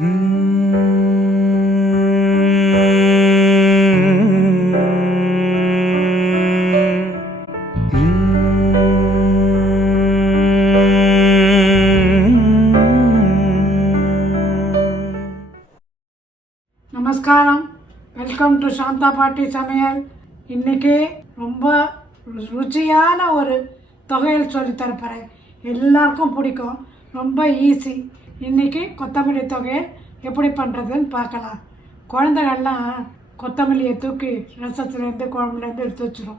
நமஸ்காரம். Welcome to Shantha பாட்டி சமையல். இன்றைக்கி ரொம்ப ருச்சியான ஒரு தொகையல் சொல்லி தரப்போகிறேன். எல்லாருக்கும் பிடிக்கும், ரொம்ப ஈஸி. இன்றைக்கி கொத்தமல்லி தொகையல் எப்படி பண்ணுறதுன்னு பார்க்கலாம். குழந்தைகள்லாம் கொத்தமல்லியை தூக்கி ரசத்துலேருந்து குழம்புலேருந்து எடுத்து வச்சிடும்.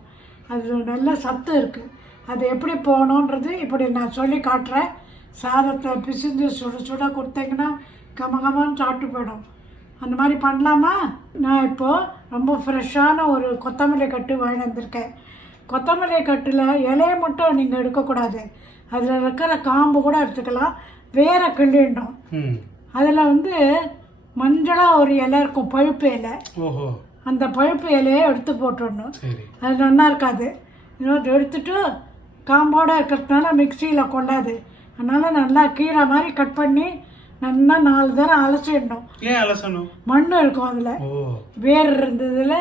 அது நல்ல சத்து இருக்குது. அது எப்படி போகணுன்றது இப்படி நான் சொல்லி காட்டுறேன். சாதத்தை பிசிஞ்சு சுட சுட கொடுத்தீங்கன்னா கமகமான்னு சாப்பிட்டு போயிடும். அந்த மாதிரி பண்ணலாமா? நான் இப்போது ரொம்ப ஃப்ரெஷ்ஷான ஒரு கொத்தமல்லி கட்டு வாங்கி வந்திருக்கேன். கொத்தமல்லி கட்டில் இலையை மட்டும் நீங்கள் எடுக்கக்கூடாது, அதில் இருக்கிற காம்பு கூட எடுத்துக்கலாம். வேற கிள்ளிடணும். அதில் மஞ்சளாக ஒரு இலை இருக்கும், பழுப்பு இலை. அந்த பழுப்பு இலையை எடுத்து போட்டுடணும். அது நல்லா இருக்காது. இன்னொரு எடுத்துட்டு காம்போடு இருக்கிறதுனால மிக்சியில் கொள்ளாது. அதனால் நல்லா கீரை மாதிரி கட் பண்ணி நல்லா 4 தரம் அலசிடணும். ஏன் அலசணும்? மண் இருக்கும் அதில், வேர் இருந்ததில்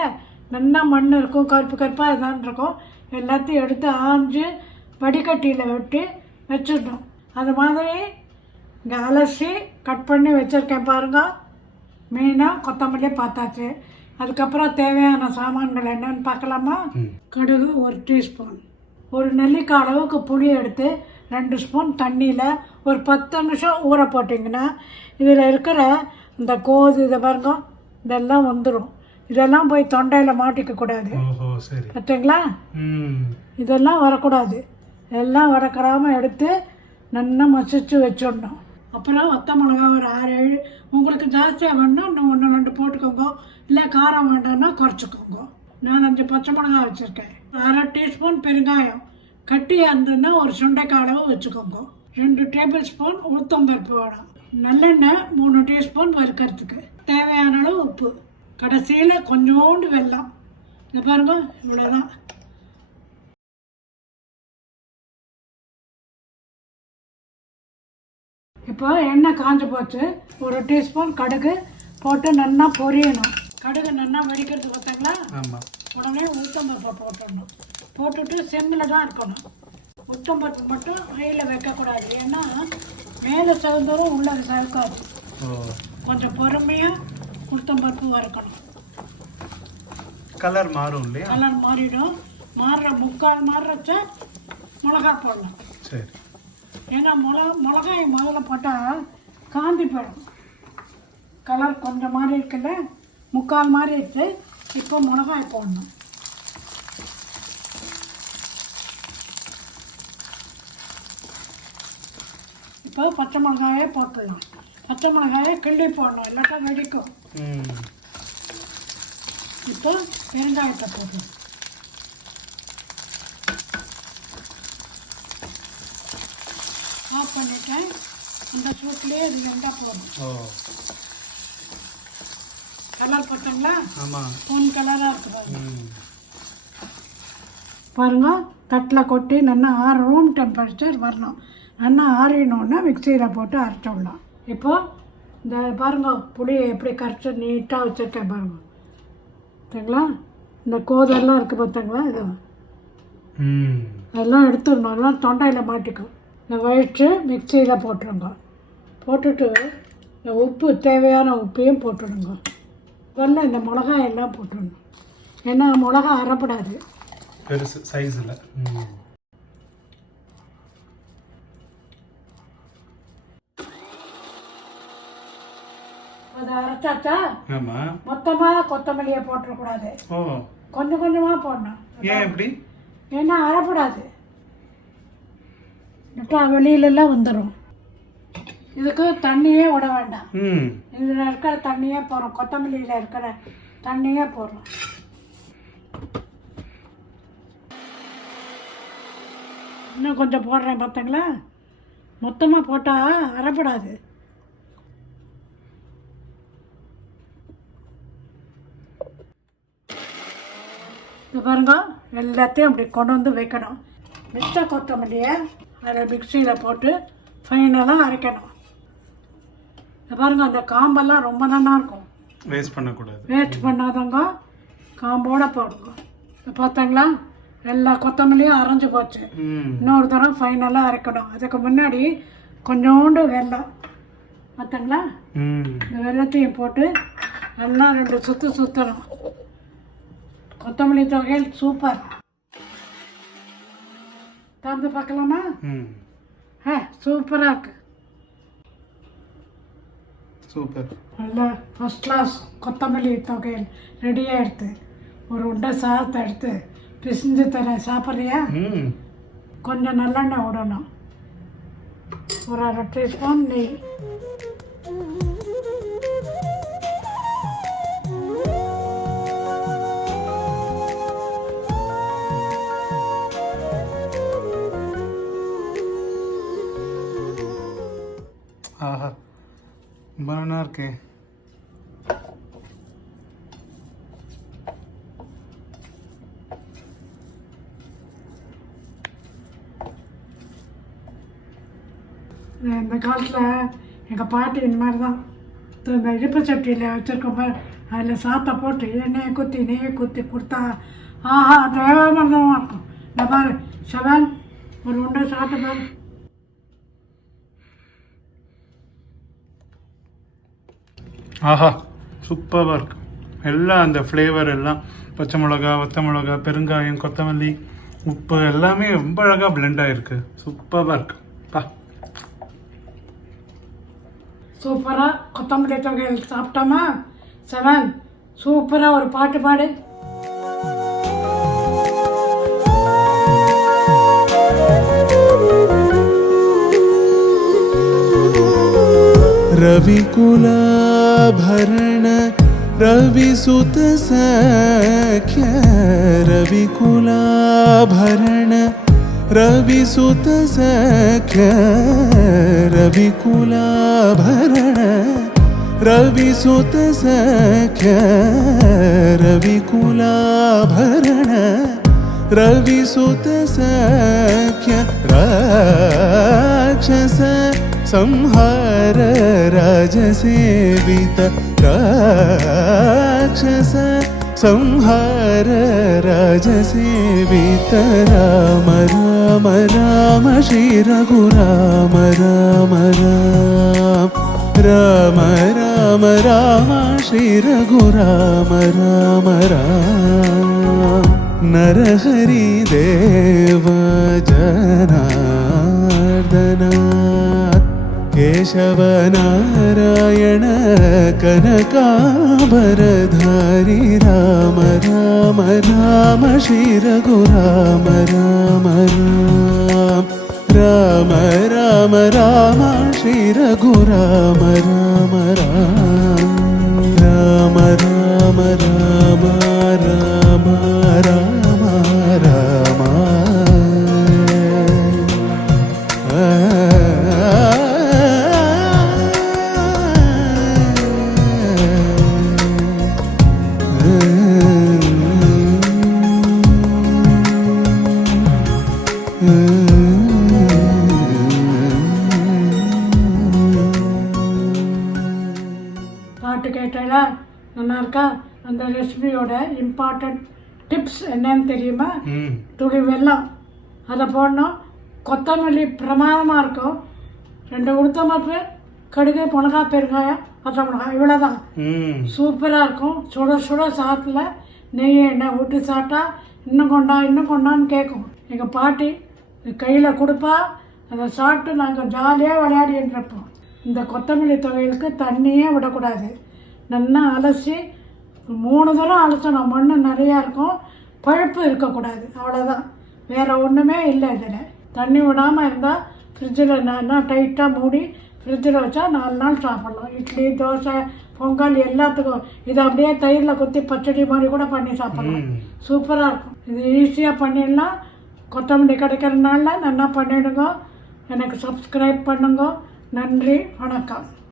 நல்லா மண் இருக்கும், கருப்பு கருப்பாக இதான் இருக்கும். எல்லாத்தையும் எடுத்து ஆஞ்சு வடிகட்டியில் விட்டு வச்சிடணும். அது மாதிரி இங்கே அலசி கட் பண்ணி வச்சுருக்கேன் பாருங்க. மெயினாக கொத்தமல்லி பார்த்தாச்சு. அதுக்கப்புறம் தேவையான சாமான்கள் என்னன்னு பார்க்கலாமா? கடுகு 1 டீஸ்பூன், ஒரு நெல்லிக்காய் அளவுக்கு புளி எடுத்து 2 ஸ்பூன் தண்ணியில் ஒரு 10 நிமிஷம் ஊற போட்டிங்கன்னா இதில் இருக்கிற இந்த கோது இதை பாருங்க, இதெல்லாம் வந்துடும். இதெல்லாம் போய் தொண்டையில் மாட்டிக்கக்கூடாது. பார்த்தீங்களா? இதெல்லாம் வரக்கூடாது. எல்லாம் வரக்கூடாமல் எடுத்து நல்லா மசிச்சு வச்சிடணும். அப்புறம் வத்த மிளகா ஒரு 6-7, உங்களுக்கு ஜாஸ்தியாக வேணும்னா இன்னும் 1-2 போட்டுக்கோங்க. இல்லை காரம் வேண்டாம்னா குறைச்சிக்கோங்க. நான் 5 பச்சை மிளகா வச்சுருக்கேன். 1/2 டீஸ்பூன் பெருங்காயம், கட்டியாக இருந்ததுன்னா ஒரு சுண்டைக்காய் அளவு வச்சுக்கோங்க. 2 டேபிள் ஸ்பூன் உளுத்தம்பருப்பு வேணும். நல்லெண்ணெய் 3 டீஸ்பூன் வறுக்கிறதுக்கு. தேவையான அளவு உப்பு. கடைசியில் கொஞ்சோண்டு வெல்லம். இந்த பாருங்க, இவ்வளோதான். இப்போ எண்ணெய் காஞ்சு போச்சு. 1 டீஸ்பூன் கடுகு போட்டு நல்லா பொரியணும். கடுகு நல்லா வடிக்கிறது பார்த்தீங்களா? உடனே உளுத்தம்பருப்பை போட்டுடணும். போட்டுட்டு செம்மில் தான் இருக்கணும். உளுத்தம்பருப்பு மட்டும் ஹையில் வைக்கக்கூடாது, ஏன்னா மேலே சவுந்தரும் உள்ள சவுக்காது. கொஞ்சம் பொறுமையாக உளுத்தம்பருப்பு வறுக்கணும். கலர் மாறும் இல்லையா? கலர் மாறிடும். முக்கால் மாறுறச்ச மிளகா போடலாம். சரி. ஏன்னா மிளகாய் முதல்ல போட்டால் காந்தி போயிடும். கலர் கொஞ்சம் மாறி இருக்குல்ல, முக்கால் மாறி இருக்கு. இப்போ மிளகாய் போடணும். இப்போ பச்சை மிளகாயே போட்டுடலாம். பச்சை மிளகாயை கிள்ளி போடணும், இல்லாட்டா வெடிக்கும். இப்போ பெருங்காயத்தை போடணும். ஆஃப் பண்ணிட்டேன். அந்த சூட்லேயே இது வெந்தால் போடணும். கலர் போட்டாங்களா? பொன் கலராக இருக்குது பாருங்க. தட்டில் கொட்டி நல்லா ரூம் டெம்பரேச்சர் வரணும். நல்லா ஆறினோன்னா மிக்சியில் போட்டு அரைச்சி விடலாம். இப்போது இந்த பாருங்க, புளியை எப்படி கரைச்சி நீட்டாக வச்சுருக்கேன் பாருங்க. பார்த்தீங்களா? இந்த கோதெல்லாம் இருக்குது பார்த்தீங்களா? இது அதெல்லாம் எடுத்துடணும். அதெல்லாம் தொண்டையில் மாட்டிக்கும். இந்த வழித்து மிக்சியில் போட்டுருங்க. போட்டுட்டு இந்த உப்பு, தேவையான உப்பையும் போட்டுடுங்க. முதல்ல இந்த மிளகாய் எல்லாம் போட்டுடணும், ஏன்னா மிளகா அரைப்படாது. பெருசு சைஸில். அதை அரைச்சாச்சா? மொத்தமாக கொத்தமல்லியை போட்டுறக்கூடாது, கொஞ்சம் கொஞ்சமாக போடணும். ஏன் எப்படி? ஏன்னா அரைப்படாது, இப்போ வெளியிலெல்லாம் வந்துடும். இதுக்கு தண்ணியே விட வேண்டாம். இதில் இருக்கிற தண்ணியே போடுறோம், கொத்தமல்லியில் இருக்கிற தண்ணியே போடுறோம். இன்னும் கொஞ்சம் போடுறேன் பார்த்தீங்களா? மொத்தமாக போட்டால் அரைப்படாது. இது பாருங்க, எல்லாத்தையும் அப்படி கொண்டு வந்து வைக்கணும். மிச்ச கொத்தமல்லியை அதில் மிக்சியில் போட்டு ஃபைனலாக அரைக்கணும். இதை பாருங்க, அந்த காம்பெல்லாம் ரொம்ப நல்லா இருக்கும். வேஸ்ட் பண்ணக்கூடாது. வேஸ்ட் பண்ணாதவங்க காம்போட போடுங்க. இதை பார்த்தாங்களா, எல்லா கொத்தமல்லியும் அரைஞ்சு போச்சு. இன்னொரு தரம் ஃபைனலாக அரைக்கணும். அதுக்கு முன்னாடி கொஞ்சோண்டு வெல்லம் பார்த்தாங்களா, இந்த வெள்ளத்தையும் போட்டு எல்லாம் 2 சுற்று சுற்றணும். கொத்தமல்லி தொகையில் சூப்பர். திறந்து பார்க்கலாமா? சூப்பராக இருக்கு. சூப்பர். நல்லா ஃபஸ்ட் கிளாஸ் கொத்தமல்லி தொகையில் ரெடியாக எடுத்து ஒரு உண்டை சாதத்தை எடுத்து பிசிஞ்சு தரேன். சாப்பிட்றியா? கொஞ்சம் நல்லெண்ணெய் விடணும். ஒரு 1/2 டீஸ்பூன் நெய். ஆஹா, ரொம்ப நல்லா இருக்கே. இந்த காலத்தில் எங்கள் பாட்டி இந்த மாதிரி தான் இந்த இடுப்பு சட்டியில் வச்சுருக்கோம். அதில் சாத்தை போட்டு எண்ணெயை குத்தி நெய்யை குத்தி கொடுத்தா ஆஹா தேவாமிரதமாக இருக்கும். இந்த பாரு செவன், ஒரு உண்டை சாப்பிட்டு பாரு. ஆஹா, சூப்பராக இருக்கு. எல்லாம் அந்த ஃப்ளேவர் எல்லாம் பச்சை மிளகா, வத்த மிளகா, பெருங்காயம், கொத்தமல்லி, உப்பு எல்லாமே ரொம்ப அழகாக பிளெண்ட் ஆகிருக்கு. சூப்பராக இருக்கு. பா, சூப்பராக கொத்தமல்லி தொகையில் சாப்பிட்டோமா? செவன், சூப்பராக ஒரு பாட்டு பாடு. रविकुलाभरण रविसुत सख्य रविकुलाभरण रविसुत सख्य रविकुलाभरण रविसुत सख्य रविकुलाभरण रविसुत सख्य राक्षस संहार राजसेवित राक्षस संहार राजसेवित राम राम राम श्री रघुराम राम राम राम राम राम श्री रघुराम राम राम नरहरि देव जनार्दन केशव नारायण कनकाभरधारी राम राम राम श्री रघुराम राम राम राम राम राम श्री रघुराम राम राम राम राम राम राम राम பாட்டு கேட்டாலா நல்லா இருக்கா? அந்த ரெசிபியோட இம்பார்ட்டன்ட் டிப்ஸ் என்னன்னு தெரியுமா? துளி வெல்லம் அதை போடணும். கொத்தமல்லி பிரமாதமாக இருக்கும். 2 உளுத்தம்பருப்பு, கடுகு, மிளகா, பெருங்காயம், பச்சை மிளகாய், இவ்வளோதான். சூப்பராக இருக்கும். சுட சுட சாதத்தில் நெய் எண்ணெய் விட்டு சாப்பிட்டா இன்னும் கொண்டான்னு கேட்கும். எங்கள் பாட்டி கையில் கொடுப்பா. அதை சாப்பிட்டு நாங்கள் ஜாலியாக விளையாடின்னு இருப்போம். இந்த கொத்தமல்லி துவையலுக்கு தண்ணியே விடக்கூடாது. நல்லா அலசி 3 தரம் அலசணும். மண் நிறையா இருக்கும், பழுப்பு இருக்கக்கூடாது. அவ்வளோதான், வேறு ஒன்றுமே இல்லை. இதில் தண்ணி விடாமல் இருந்தால் ஃப்ரிட்ஜில் நல்லா டைட்டாக மூடி ஃப்ரிட்ஜில் வச்சா 4 நாள் சாப்பிட்லாம். இட்லி, தோசை, பொங்கல் எல்லாத்துக்கும் இதை அப்படியே தயிரில் குத்தி பச்சடி மாதிரி கூட பண்ணி சாப்பிட்லாம். சூப்பராக இருக்கும். இது ஈஸியாக பண்ணிடலாம். கொத்தமல்லி கிடைக்கிறதுனால நல்லா பண்ணிவிடுங்க. எனக்கு சப்ஸ்கிரைப் பண்ணுங்க. நன்றி, வணக்கம்.